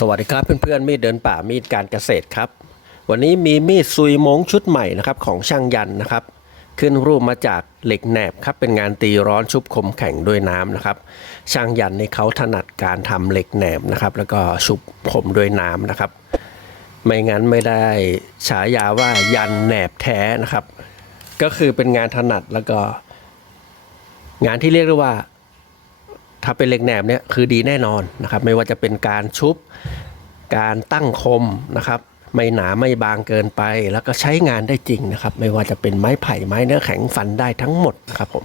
สวัสดีครับเพื่อนๆมีดเดินป่ามีดการเกษตรครับ วันนี้มีมีดซุยมงชุดใหม่นะครับของช่างยันนะครับ ขึ้นรูปมาจากเหล็กแหนบครับเป็นงานตีร้อนชุบคมแข็งด้วยน้ำนะครับ ช่างยันนี่เขาถนัดการทำเหล็กแหนบนะครับ แล้วก็ชุบคมด้วยน้ำนะครับ ไม่งั้นไม่ได้ฉายาว่ายันแหนบแท้นะครับ ก็คือเป็นงานถนัดแล้วก็ งานที่เรียกได้ว่า ถ้าเป็นเหล็กแหนบเนี่ยคือดีแน่นอนนะครับ ไม่ว่าจะเป็นการชุบ การตั้งคมนะครับ ไม่หนาไม่บางเกินไป แล้วก็ใช้งานได้จริงนะครับ ไม่ว่าจะเป็นไม้ไผ่ไม้เนื้อแข็งฟันได้ทั้งหมดนะครับผม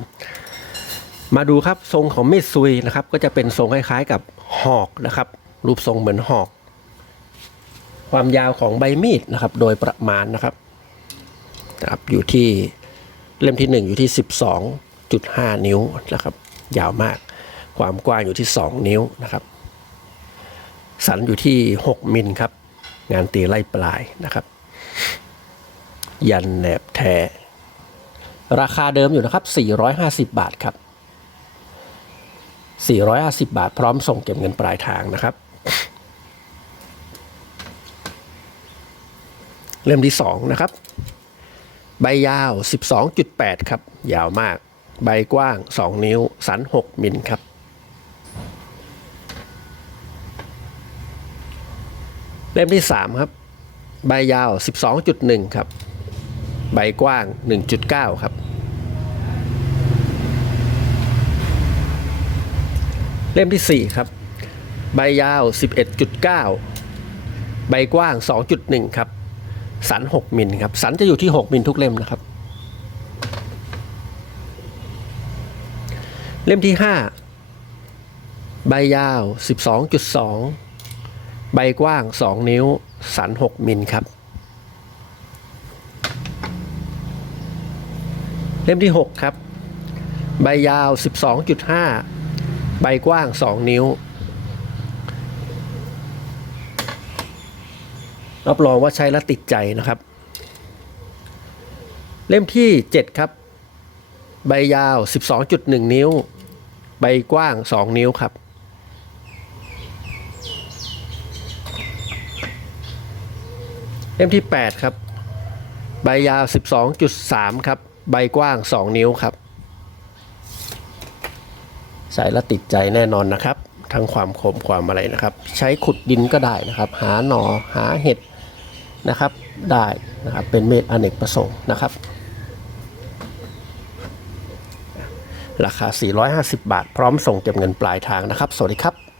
มาดูครับทรงของมีดซุยนะครับ ก็จะเป็นทรงคล้ายๆกับหอกนะครับ รูปทรงเหมือนหอก ความยาวของใบมีดนะครับ โดยประมาณนะครับนะครับอยู่ที่เล่มที่ 1 อยู่ที่ 12.5 นิ้วนะครับ ยาวมาก ความกว้างอยู่ที่ 2 นิ้วนะครับ สันอยู่ที่ 6 มิลครับ งานตีไล่ปลายนะครับ ยันแหนบแท้ ราคาเดิมอยู่นะครับ 450 บาทครับ 450 บาท พร้อมส่งเก็บเงินปลายทางนะครับ เล่มที่ 2 นะครับ ใบยาว 12.8 ครับ ยาวมากใบกว้าง 2 นิ้ว สัน 6 มิลครับ เล่มที่ 3 ครับ ใบยาว 12.1 ครับ ใบกว้าง 1.9 ครับ เล่มที่ 4 ครับ ใบยาว 11.9 ใบกว้าง 2.1 ครับ สัน 6 มิลครับ สันจะอยู่ที่ 6 มิลทุกเล่มนะครับ เล่มที่ 5 ใบยาว 12.2 ใบกว้าง 2 นิ้ว สัน 6 มิลครับ เล่มที่ 6 ครับ ใบยาว 12.5 ใบกว้าง 2 นิ้ว รับรองว่าใช้แล้วติดใจนะครับ เล่มที่ 7 ครับ ใบยาว 12.1 นิ้ว ใบกว้าง 2 นิ้วครับ เล่มที่ 8 ครับ ใบยาว 12.3 ครับ ใบกว้าง 2 นิ้วครับ ใส่แล้วติดใจแน่นอนนะครับ ทั้งความคมความอะไรนะครับ ใช้ขุดดินก็ได้นะครับ หาหนอหาเห็ดนะครับ ได้นะครับ เป็นเมดอเนกประสงค์นะครับ ราคา 450 บาท พร้อมส่งเก็บเงินปลายทางนะครับ สวัสดีครับ